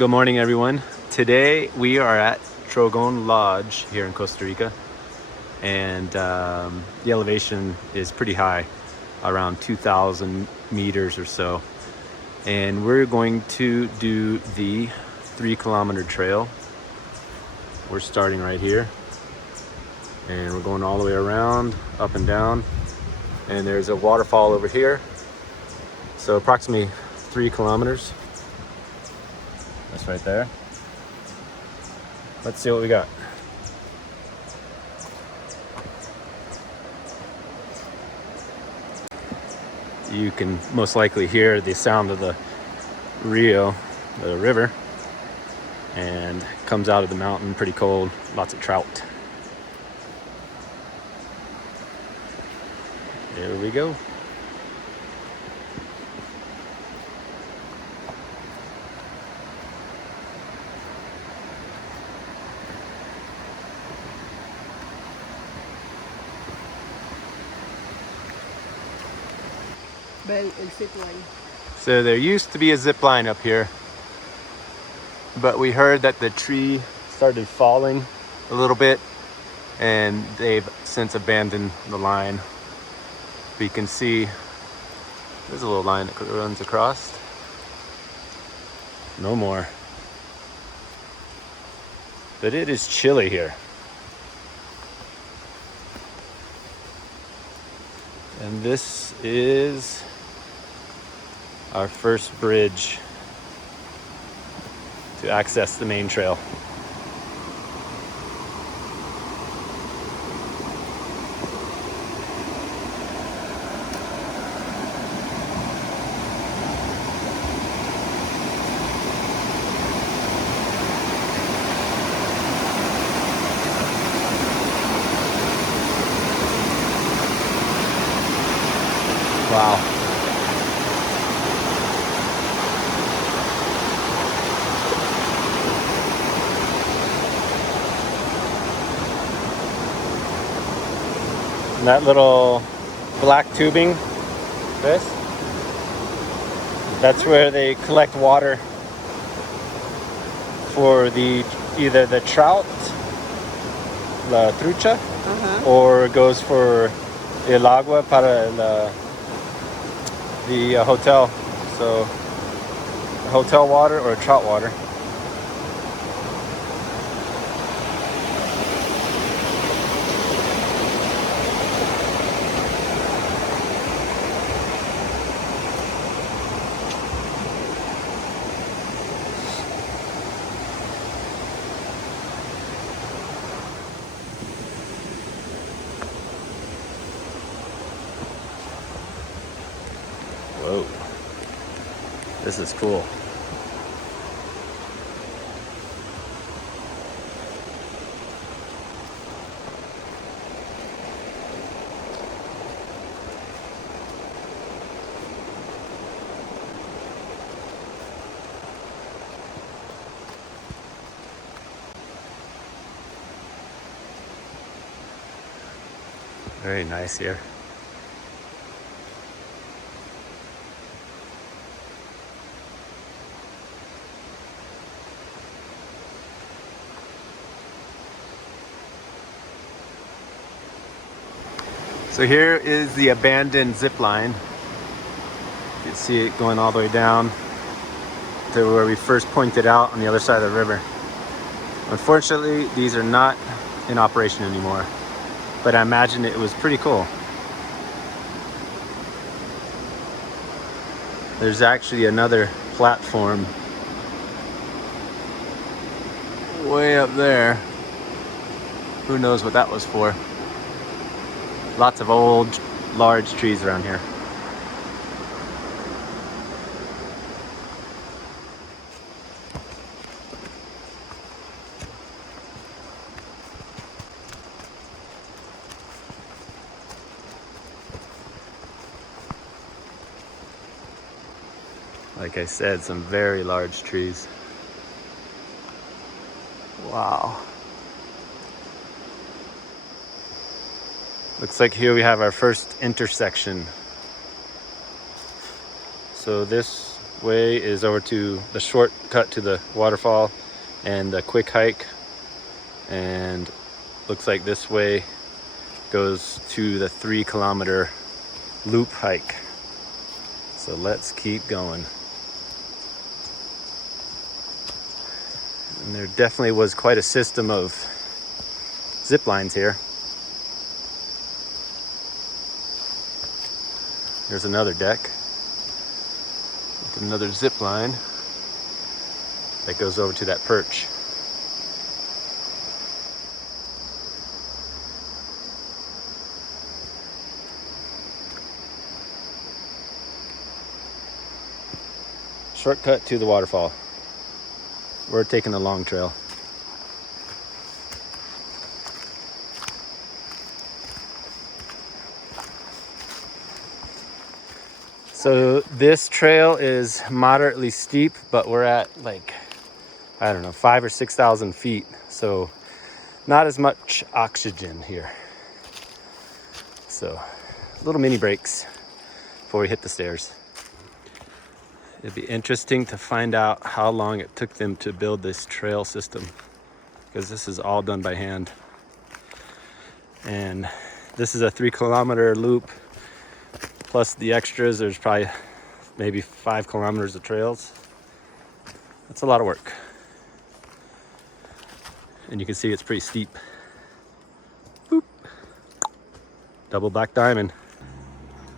Good morning, everyone. Today we are at Trogon Lodge here in Costa Rica, and the elevation is pretty high, around 2,000 meters or so. And we're going to do the 3-kilometer trail. We're starting right here, and we're going all the way around, up and down. And there's a waterfall over here. So approximately 3 kilometers. That's right there. Let's see what we got. You can most likely hear the sound of the Rio, the river, and it comes out of the mountain pretty cold, lots of trout. There we go. So there used to be a zip line up here, but we heard that the tree started falling a little bit, and they've since abandoned the line. But you can see there's a little line that runs across. No more. But it is chilly here. And this is our first bridge to access the main trail. Wow. And that little black tubing, that's where they collect water for either the trout, la trucha, or it goes for el agua para the hotel. So hotel water or trout water. Whoa, this is cool. Very nice here. So here is the abandoned zip line. You can see it going all the way down to where we first pointed out on the other side of the river. Unfortunately, these are not in operation anymore, but I imagine it was pretty cool. There's actually another platform way up there. Who knows what that was for? Lots of old, large trees around here. Like I said, some very large trees. Wow. Looks like here we have our first intersection. So this way is over to the shortcut to the waterfall and the quick hike, and looks like this way goes to the 3-kilometer loop hike. So let's keep going. And there definitely was quite a system of zip lines here. There's another deck with another zip line that goes over to that perch. Shortcut to the waterfall. We're taking the long trail. So this trail is moderately steep, but we're at like, I don't know, 5,000 or 6,000 feet. So not as much oxygen here. So little mini breaks before we hit the stairs. It'd be interesting to find out how long it took them to build this trail system, because this is all done by hand. And this is a 3-kilometer loop, plus the extras. There's probably maybe 5 kilometers of trails. That's a lot of work. And you can see it's pretty steep. Boop. Double black diamond.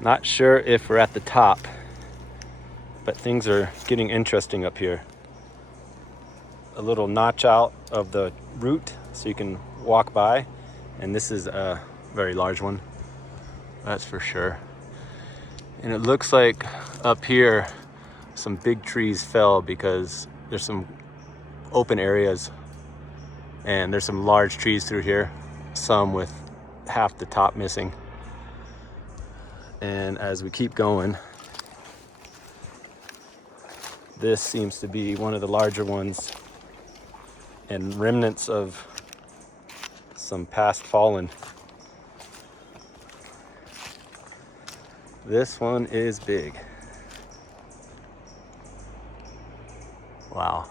Not sure if we're at the top, but things are getting interesting up here. A little notch out of the route so you can walk by, and this is a very large one, that's for sure. And it looks like up here some big trees fell because there's some open areas, and there's some large trees through here, some with half the top missing. And as we keep going, this seems to be one of the larger ones, and remnants of some past fallen. This one is big. Wow.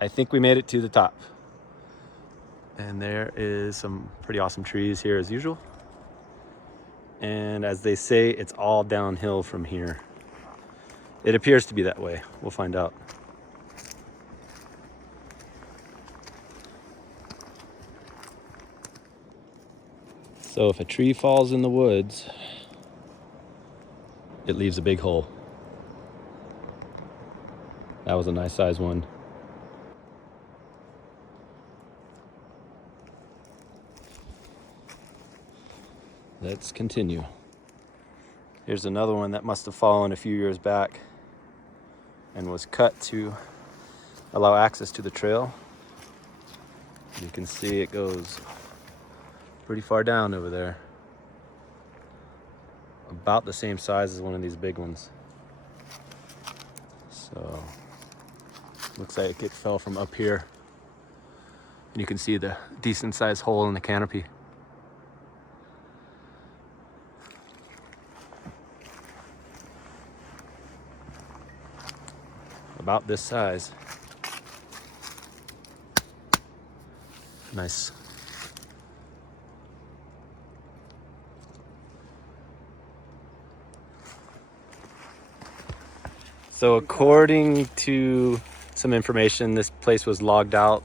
I think we made it to the top. And there is some pretty awesome trees here as usual. And as they say, it's all downhill from here. It appears to be that way. We'll find out. So if a tree falls in the woods, it leaves a big hole. That was a nice size one. Let's continue. Here's another one that must have fallen a few years back and was cut to allow access to the trail. You can see it goes pretty far down over there. About the same size as one of these big ones. So, looks like it fell from up here. And you can see the decent sized hole in the canopy. About this size. Nice. So according to some information, this place was logged out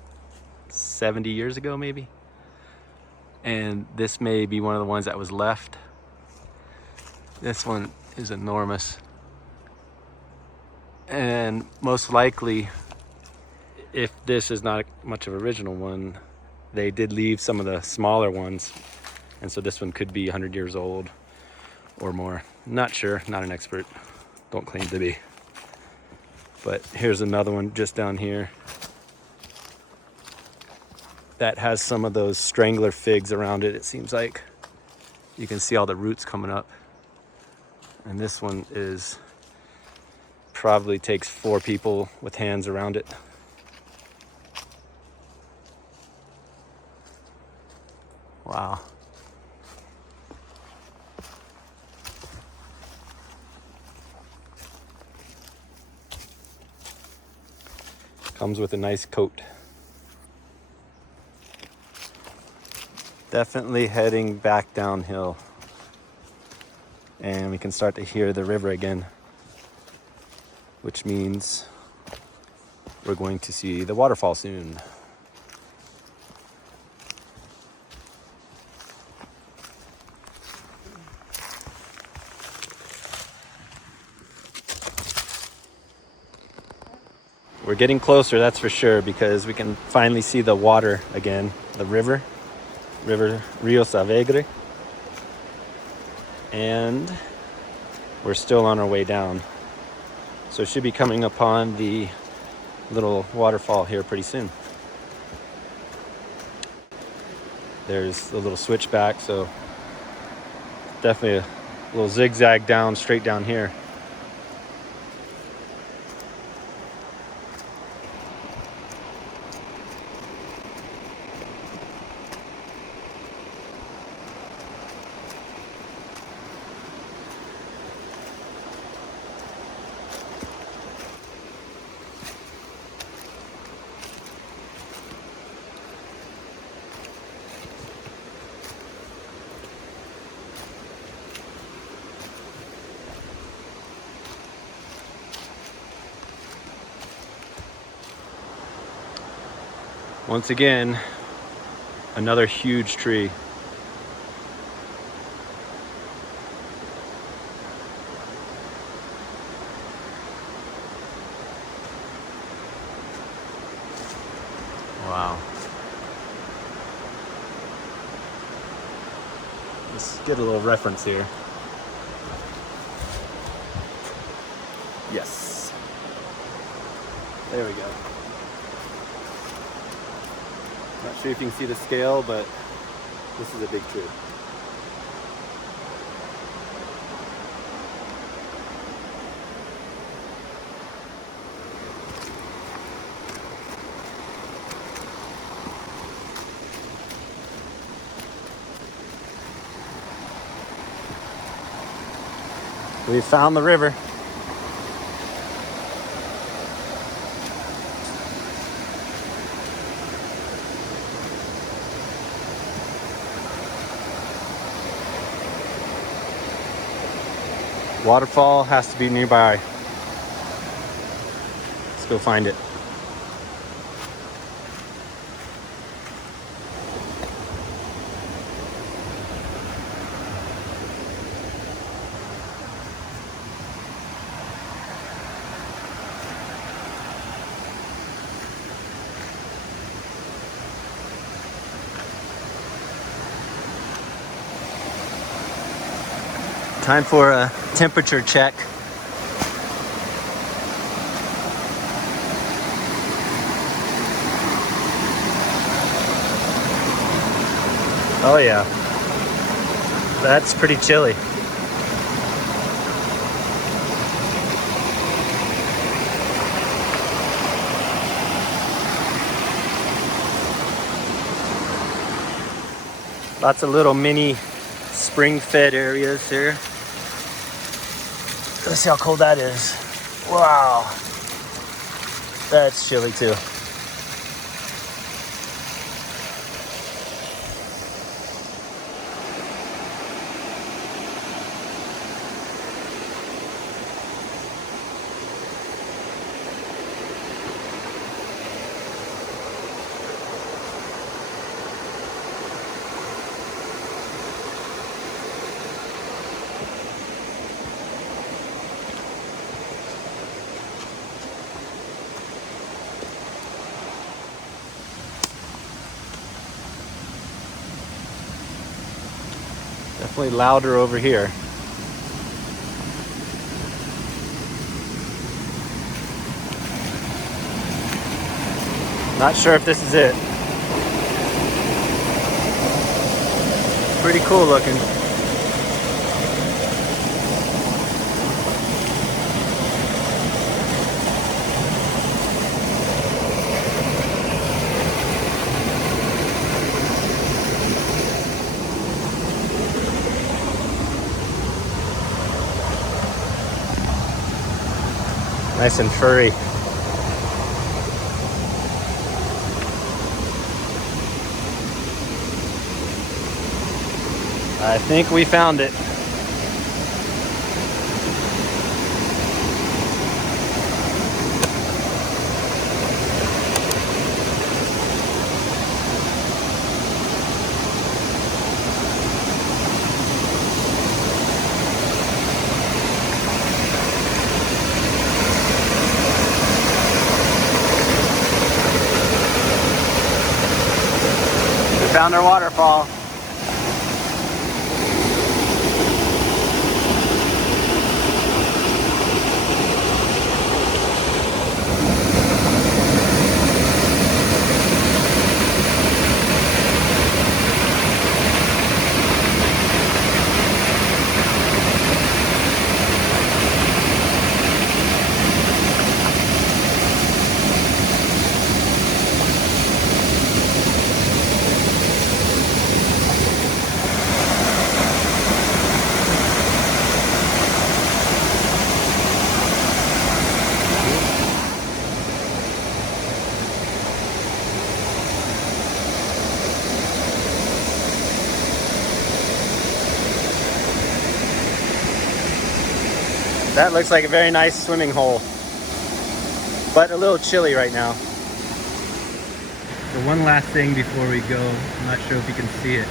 70 years ago maybe. And this may be one of the ones that was left. This one is enormous. And most likely, if this is not much of an original one, they did leave some of the smaller ones. And so this one could be 100 years old or more. Not sure, not an expert. Don't claim to be. But here's another one just down here that has some of those strangler figs around it, it seems like. You can see all the roots coming up. And this one is probably takes 4 people with hands around it. Wow. Comes with a nice coat. Definitely heading back downhill. And we can start to hear the river again, which means we're going to see the waterfall soon. We're getting closer, that's for sure, because we can finally see the water again, the river Rio Savegre. And we're still on our way down. So should be coming upon the little waterfall here pretty soon. There's a little switchback, so definitely a little zigzag down, straight down here. Once again, another huge tree. Wow. Let's get a little reference here. Yes. There we go. Not sure if you can see the scale, but this is a big tree. We found the river. Waterfall has to be nearby. Let's go find it. Time for a temperature check. Oh yeah, that's pretty chilly. Lots of little mini spring-fed areas here. Let's see how cold that is. Wow, that's chilly too. Definitely louder over here. Not sure if this is it. Pretty cool looking. Nice and furry. I think we found it. We found our waterfall. That looks like a very nice swimming hole, but a little chilly right now. So one last thing before we go, I'm not sure if you can see it,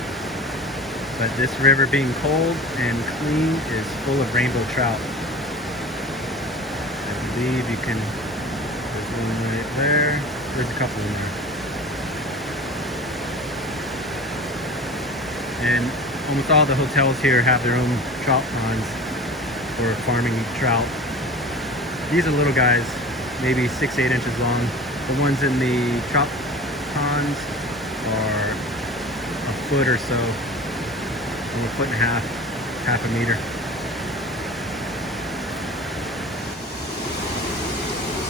but this river being cold and clean is full of rainbow trout. I believe you can, there's one right there, there's a couple in there. And almost all the hotels here have their own trout ponds for farming trout. These are little guys, maybe 6-8 inches long. The ones in the trout ponds are a foot or so, a foot and a half a meter.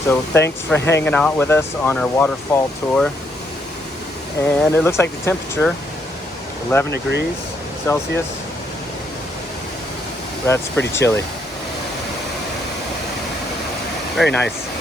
So thanks for hanging out with us on our waterfall tour. And it looks like the temperature, 11 degrees Celsius. That's pretty chilly. Very nice.